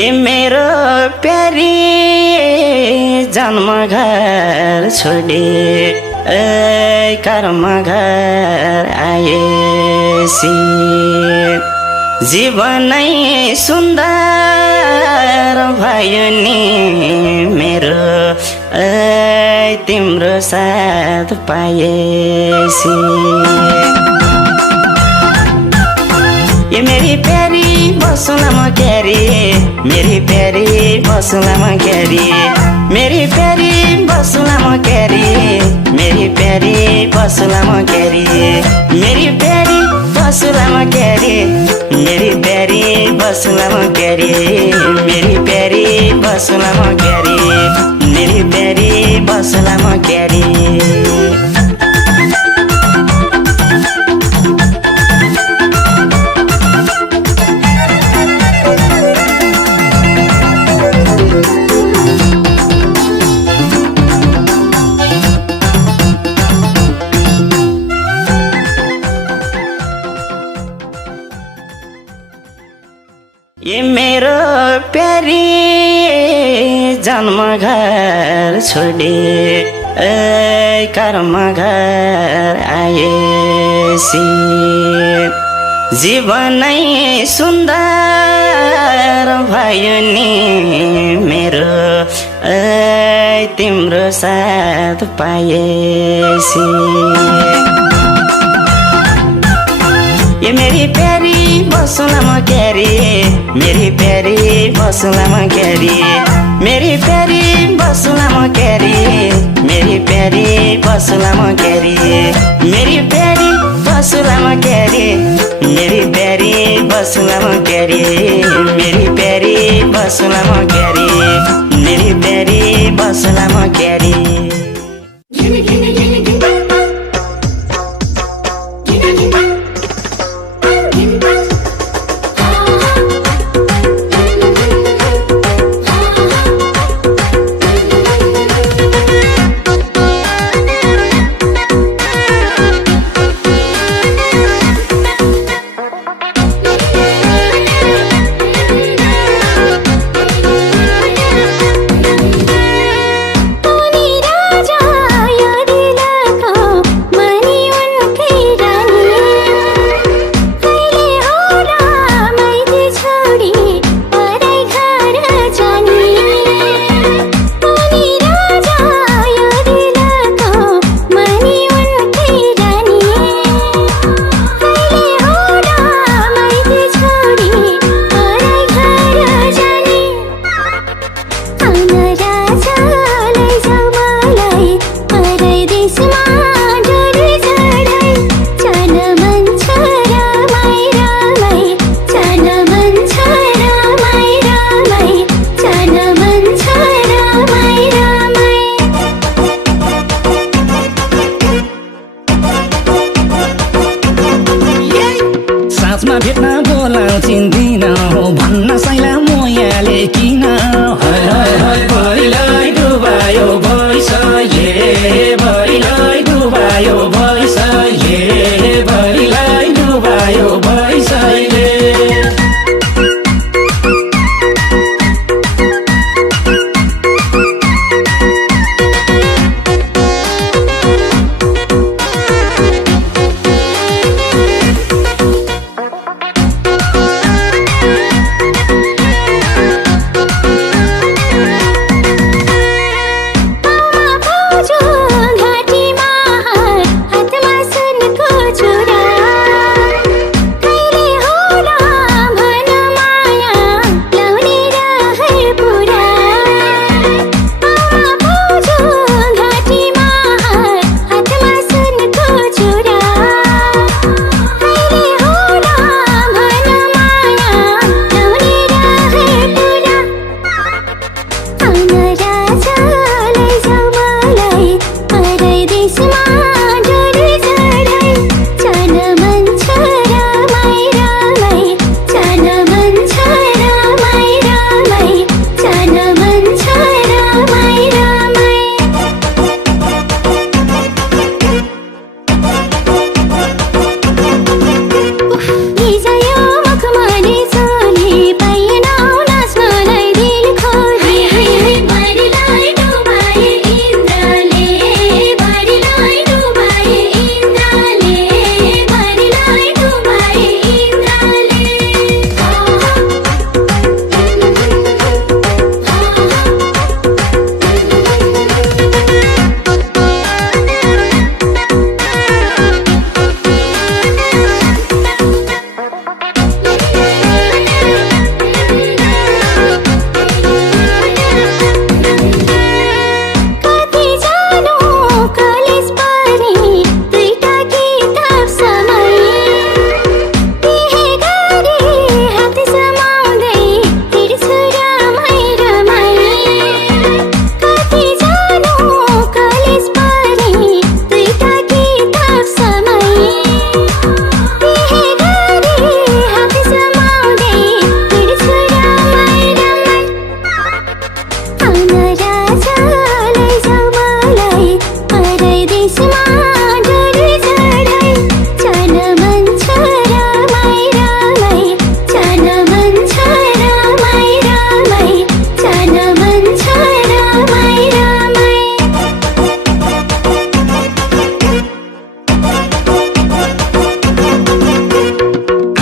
ये मेरो प्यारी जन्म घर छोडे कर्म घर आएसी जीवनै सुन्दर भयो नि मेरो तिम्रो साथ पाएसी ये मेरी प्यारी बसुला म क्यारी मेरी प्यारी बसुला म क्यारी मेरी प्यारी बसुला म क्यारी मेरी प्यारी बसुला म क्यारी मेरी प्यारी बसुला म क्यारी मेरी प्यारी बसुला म क्यारी मेरी प्यारी बसुला म क्यारी मेरी प्यारी बसुला म क्यारी ये मेरो प्यारी जन्म घर छोडे कर्म घर आएसी जीवनै सुन्दर भयो नि मेरो तिम्रो साथ पाएसी ये मेरी प्यारी बसुला म क्यारी मेरी प्यारी बसुला म क्यारी मेरी प्यारी बसुला म क्यारी मेरी प्यारी बसुला म क्यारी मेरी प्यारी बसुला म क्यारी मेरी प्यारी बसुला म क्यारी मेरी प्यारी बसुला म क्यारी मेरी प्यारी बसुला म क्यारी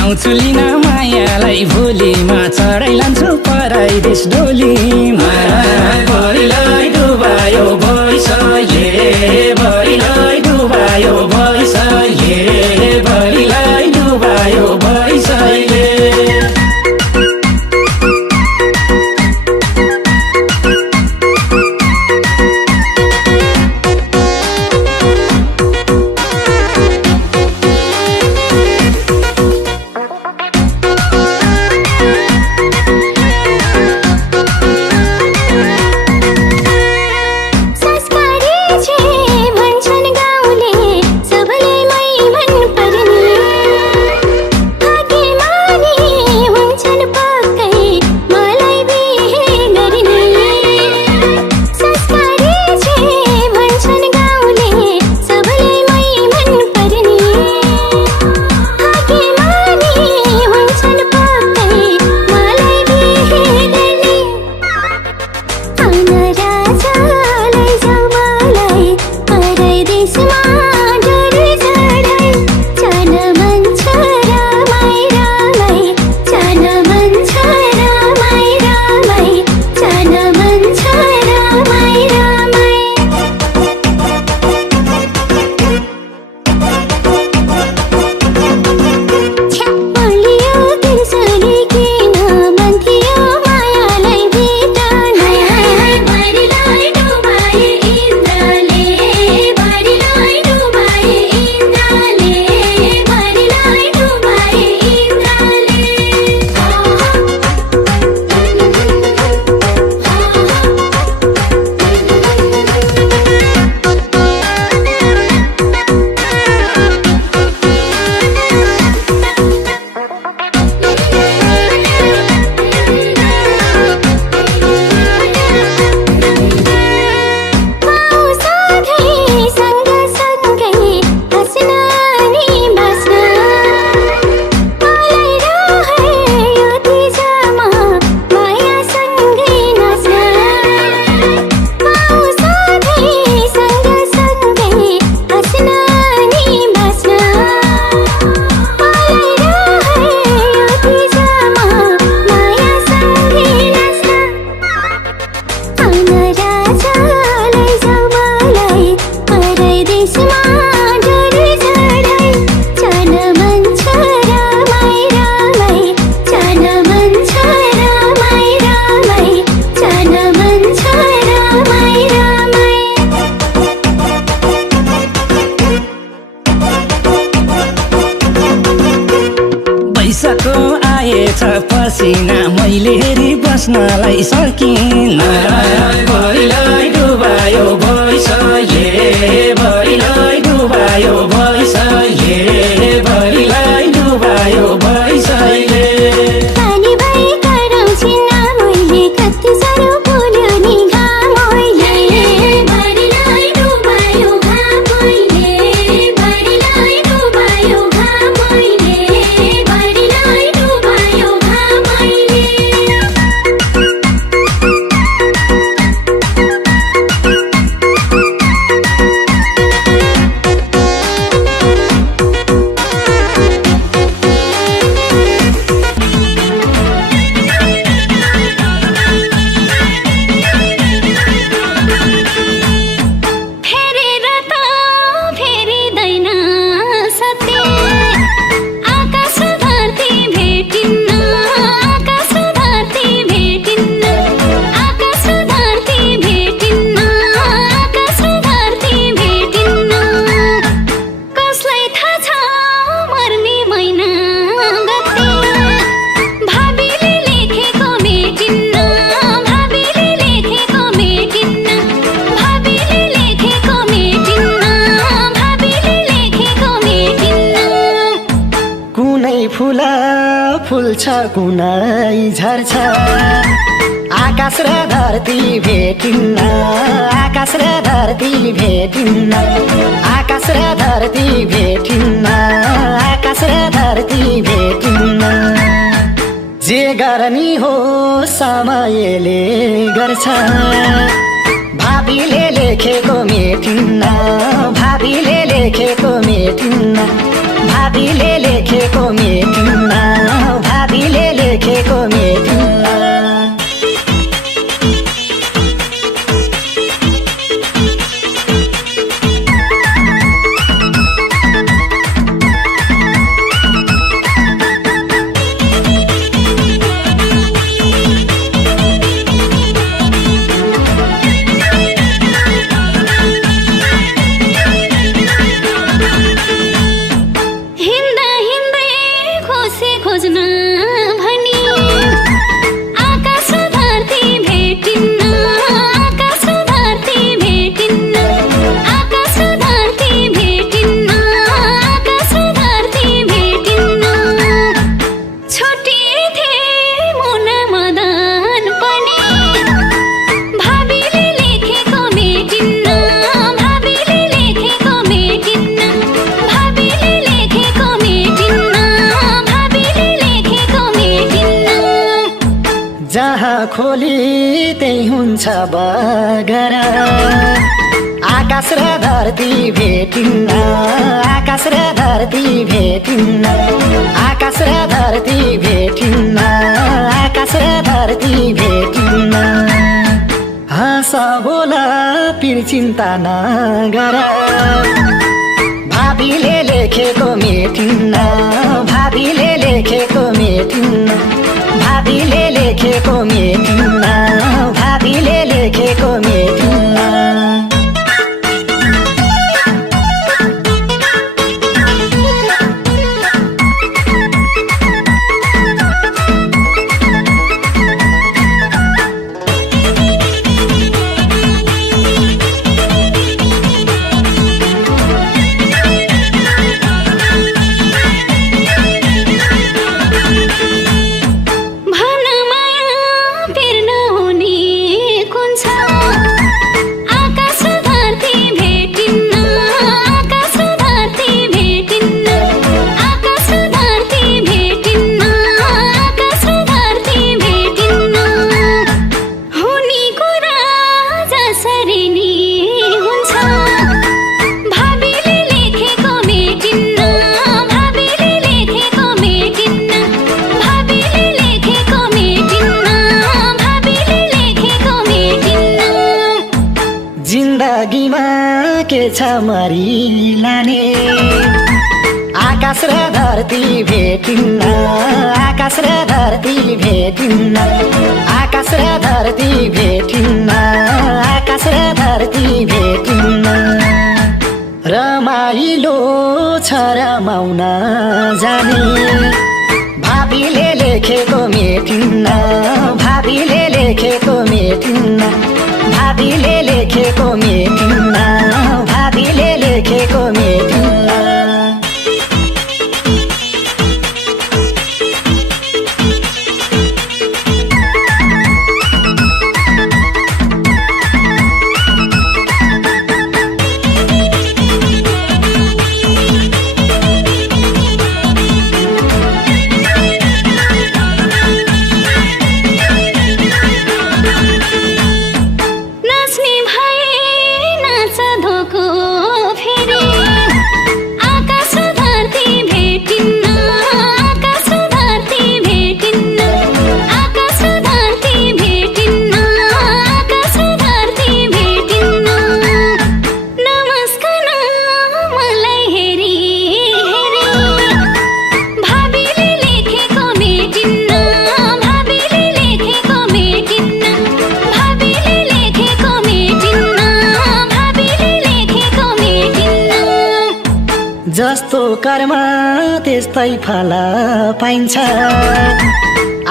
आउँछु लिन मायालाई भोलिमा चढाइ लान्छु पराइदेश डोलीमा भरिलाई डुबायो भइसले भरिलाई डुबायो भइसले भरिलाई डुबायो भइसले पसिना मैले हेरी बस्नलाई सकिन भरिलाई डुबायो भइसले भरिलाई डुबायो भइसले भरिलाई डुबायो भइसले पानी भई कराउँछिन मैले कति साह्रो बोल्यो नि घामैले भरिलाई डुबायो घामैले भरिलाई डुबायो घामैले भरिलाई डुबायो घामैले फुला फुल्छ कुनै झर्छ आकाश र धरती भेटिन्न आकाश र धरती भेटिन्न आकाश र धरती भेटिन्न आकाश र धरती भेटिन्न जे गर्ने हो समयले गर्छ भावीले लेखेको मेटिन्न भावीले लेखेको मेटिन्न भावीले लेखेको मेटिन्न लेखेको मेटिन्न जहाँ खोली त्यही हुन्छ बगरा आकाश र धरती भेटिन्न आकाश र धरती भेटिन्न आकाश र धरती भेटिन्न आकाश र धरती भेटिन्न हाँस बोल पिर चिन्ता नगर भाबीले लेखेको मेटिन्न भाबीले लेखेको मेटिन्न भाबीले लेखेको मेटिन्न भाबीले लेखेको मेटिन्न जिन्दगीमा के छ मरिलाने आकाश र धरती भेटिन्न आकाश र धरती भेटिन्न आकाश र धरती भेटिन्न आकाश र धरती भेटिन्न रमाइलो छ रमाउन जाने भाबीले लेखेको मेटिन्न भाबीले लेखेको मेटिन्न भाबीले लेखेको मेटिन्न भाबीले लेखेको मेटिन्न जस्तो कर्म त्यस्तै फल पाइन्छ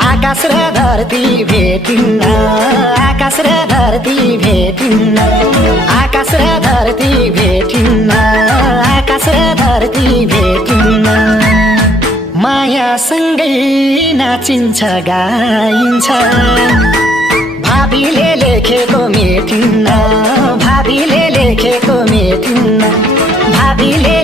आकाश र धरती भेटिन्न आकाश र धरती भेटिन्न आकाश र धरती भेटिन्न आकाश र धरती भेटिन्न मायासँगै नाचिन्छ गाइन्छ भाबीले लेखेको मेटिन्न भाबीले लेखेको मेटिन्न भाबीले